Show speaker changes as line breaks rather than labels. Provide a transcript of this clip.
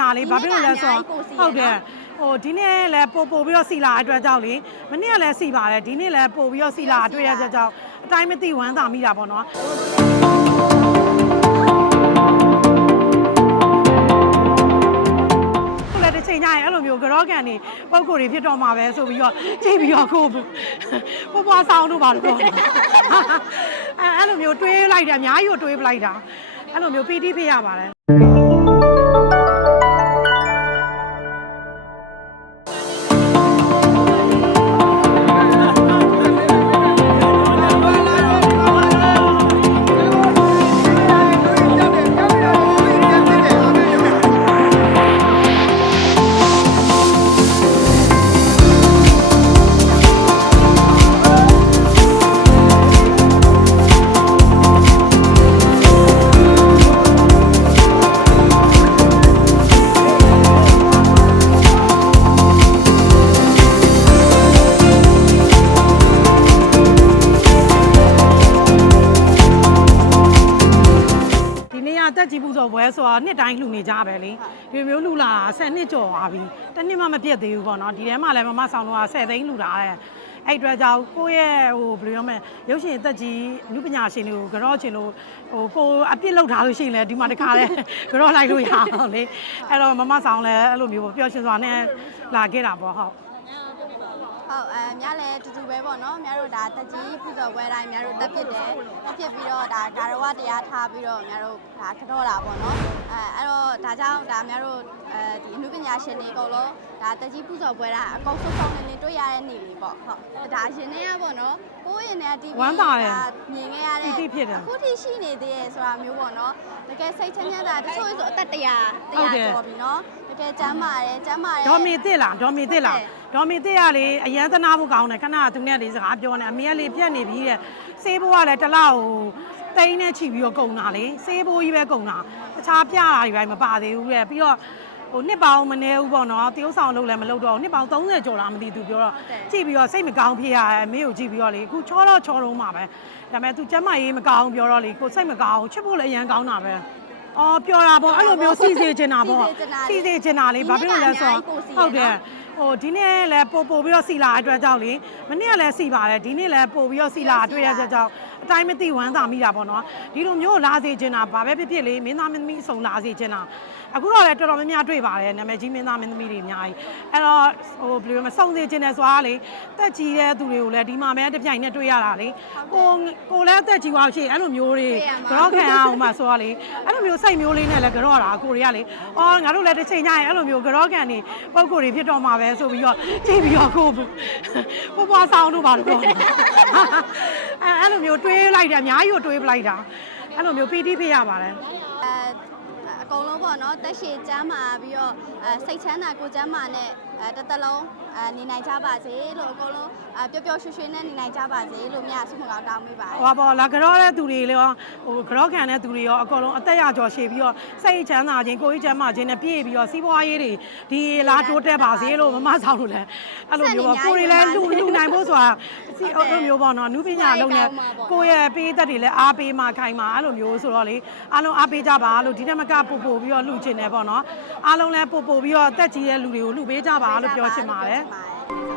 တာလေဘာဖြစ်လို့လဲဆိုတော့ဟုတ်တယ်ဟိုဒီနေ့လည်းပို့ပို့ပြီးတော့စီလာအတွက်ကြောင့်လေမနေ့ကလည်းစီပါတယ်ဒီနေ့လည်းပို့ပြီးတော့စီလာအတွေ့ရချက်ကြောင့်အတိုင်းမသိဝမ်းသာမိတာပေါ့နော်ခုလည်းတစ်ချိန်ကျရင်အဲ့လိုမျိုးကြောကန်နေပုံကိုယ်တွေဖြစ်တော့မှာပဲဆိုပြီးတော့ကြည့်ပြီးတော့ကိုပွားပွားဆောင်တို့ပါလို့ပြောအဲအဲ့လိုမျိုးတွေးလိုက်တယ်အများကြီးကိုတွေးပလိုက်တာ အဲ့လိုမျိုးပီတိဖြစ်ရပါတယ် ဒီနေ့ကတက်ကြီးပူဇော်ပွဲဆိုတော့နှစ်တိုင်းလှူနေကြပဲလေဒီလိုမျိုးလှူလာတာ10နှစ်ကျော်သွားပြီတစ်နှစ်မှမပြည့်သေးဘူးပေါ့နော်ဒီထဲမှာလည်းမမဆောင်တော့10သိန်းလှူတာတဲ့အဲ့အတွက်ကြောင့်ကိုယ့်ရဲ့ဟိုဘယ်လိုပြောမလဲရုပ်ရှင်တက်ကြီးအမှုပညာရှင်တွေကိုကြော့ချင်လို့ဟိုကိုအပြစ်လောက်ထားလို့ရှိရင်လည်းဒီမှာတခါလဲကြော့လိုက်လို့ရအောင်လေအဲ့တော့မမဆောင်လည်းအဲ့လိုမျိုးပေါ့ပျော်ရွှင်စွာနဲ့လာခဲ့တာပေါ့ဟုတ်
ဟုတ်အဲမြလည်းတူတူပဲပေါ့နော်မြတို့ဒါတက်ကြီးပူဇော်ပွဲတိုင်းမြတို့တက်ဖြစ်တယ်တက်ဖြစ်ပြီးတော့ဒါဂါရဝတရားထားပြီးတော့မြတို့ဒါခတော့တာပေါ့နော်အဲအဲ့တော့ဒါကြောင့်ဒါမြတို့အဲဒီအမှုပညာရှင်တွေအကုန်လုံးဒါတက်ကြီးပူဇော်ပွဲတိုင်းအကုန်စုံစုံလင်းလင်းတွေ့ရတဲ့နေ့လေးပေါ့ဟုတ်ဒါရင်ထဲကပေါ့နော်ကိုယ့်ရင်ထဲက TV
ဝမ်းသာတယ်
မြင်ခဲ့ရတဲ့
ပီတိဖြစ်တယ်
အခုထိရှိနေသေးရဲ့ဆိုတာမျိုးပေါ့နော်တကယ်စိတ်ချမ်းချမ်းသာတချို့ဆိုအသက်တရာတ
ဟုတ်
ရာ
တယ်
ကျော်ပြီနော်တ ကယ်ကျမ်းမာတယ်ကျမ်းမာတယ်
ဒေါ်မီတစ်လားဒေါ်မီတစ်လား
ဟုတ်တယ်
ဒေါ်မီတစ်ကလေအရန်သနာဖို့ကောင်းတယ်ခဏကသူနဲ့လေးစကားပြောနေအမေကလေပြက်နေပြီတဲ့စေးဘိုးကလည်းတစ်လောက်ဟိုတိန်းနဲ့ချီပြီးတော့ကုန်တာလေစေးဘိုးကြီးပဲကုန်တာတခြားပြတာတွေပဲမပါသေးဘူးတဲ့ပြီးတော့ဟိုနှစ်ပေါင်းမနေဘူးပေါ့နော်တရုပ်ဆောင်လုပ်လည်းမလုပ်တော့ဘူးနှစ်ပေါင်း30ကျော်လားမသိသူပြောတော့ကြည့်ပြီးတော့စိတ်မကောင်းဖြစ်ရတယ်အမေကိုကြည့်ပြီးတော့လေအခုချောတော့ချောတော့မှာပဲဒါပေမဲ့သူကျမ်းမာရေးမကောင်းပြောတော့လေကိုစိတ်မကောင်းချစ်ဖို့လည်းအရန်ကောင်းတာပဲ အော်ပြောတာပေါ့အဲ့လိုမျိုးစီစေချင်တာပေါ့စီစေချင်တာလေဘာဖြစ်လို့လဲဆိုတော့ဟုတ်တယ်ဟိုဒီနေ့လည်းပို့ပို့ပြီးတော့စီလာအတွက်ကြောင့်လေမနေ့ကလည်းစီပါတယ်ဒီနေ့လည်းပို့ပြီးတော့စီလာအတွေ့ရချက်ကြောင့် အတိုင်းမသိဝမ်းသာမိတာပေါ့နော်ဒီလိုမျိုးလာစေချင်တာဘာပဲဖြစ်ဖြစ်လေမင်းသားမင်းသမီးအစုံလာစေချင်တာအခုတော့လည်းတော်တော်များများတွေ့ပါတယ်နာမည်ကြီးမင်းသားမင်းသမီးတွေအများကြီးအဲ့တော့ဟိုဘယ်လိုမစုံစေချင်တယ်ဆိုတာလေတက်ကြီးတဲ့သူတွေကိုလည်းဒီမှာမဲတစ်ပြိုင်နဲ့တွေ့ရတာလေကိုကိုလည်းတက်ကြီးသွားရှိရင်အဲ့လိုမျိုးတွေကြောခံအောင်မှဆိုတော့လေအဲ့လိုမျိုးစိတ်မျိုးလေးနဲ့လည်းကြောတာကိုတွေကလေအော်ငါတို့လည်းတစ်ချိန်ကျရင်အဲ့လိုမျိုးကြောကန်နေပုံကိုယ်တွေဖြစ်တော့မှာပဲဆိုပြီးတော့ကြည့်ပြီးတော့ကိုပွားပွားဆောင်တို့ပါလို့ပြော အဲအဲ့လိုမျိုးတွေးလိုက်တယ်အများကြီးကိုတွေးပလိုက်တာအဲ့လိုမျိုးပီတိဖြစ်ရပါတယ်
အဲအကုန်လုံးပေါ့နော်တက်ရှည်ကျမ်းမာပြီးတော့အဲစိတ်ချမ်းသာကိုယ်ကျမ်းမာနဲ့အဲတစ်သက်လုံးအဲ နေနိုင်ကြပါစေလို့အကုန်လုံးအဲပျော်ပျော်ရွှင်ရွှင်နဲ့နေနိုင်ကြပါစေလို့မြတ်ဆုမကောင်းတောင်းပေးပါတယ်
ဟောပေါ့လာကြောတဲ့သူတွေရောဟိုကြောခံတဲ့သူတွေရောအကုန်လုံးအသက်ရကျော်ရှည်ပြီးတော့စိတ်ချမ်းသာခြင်းကိုယ်ကြီးချမ်းသာခြင်းနဲ့ပြည့်ပြီးတော့စီးပွားရေးတွေဒီလာတိုးတက်ပါစေလို့မမဆောင်လို့လဲအဲ့လိုမျိုးပေါ့ကိုယ်တွေလည်းလူလူနိုင်ဖို့ဆိုတာစီအဲ့လိုမျိုးပေါ့နော်နုပညာလုံးနဲ့ကိုယ့်ရဲ့ပေးသက်တွေလည်းအားပေးမှခိုင်းမှအဲ့လိုမျိုးဆိုတော့လေအားလုံးအားပေးကြပါလို့ဒီတက်မကပို့ပို့ပြီးတော့လှူချင်တယ်ပေါ့နော်အားလုံးလည်းပို့ပို့ပြီးတော့တက်ကြီးတဲ့လူတွေကိုလှူပေးကြပါလို့ပြောချင်ပါတယ်
ပြောချင်ပါတယ်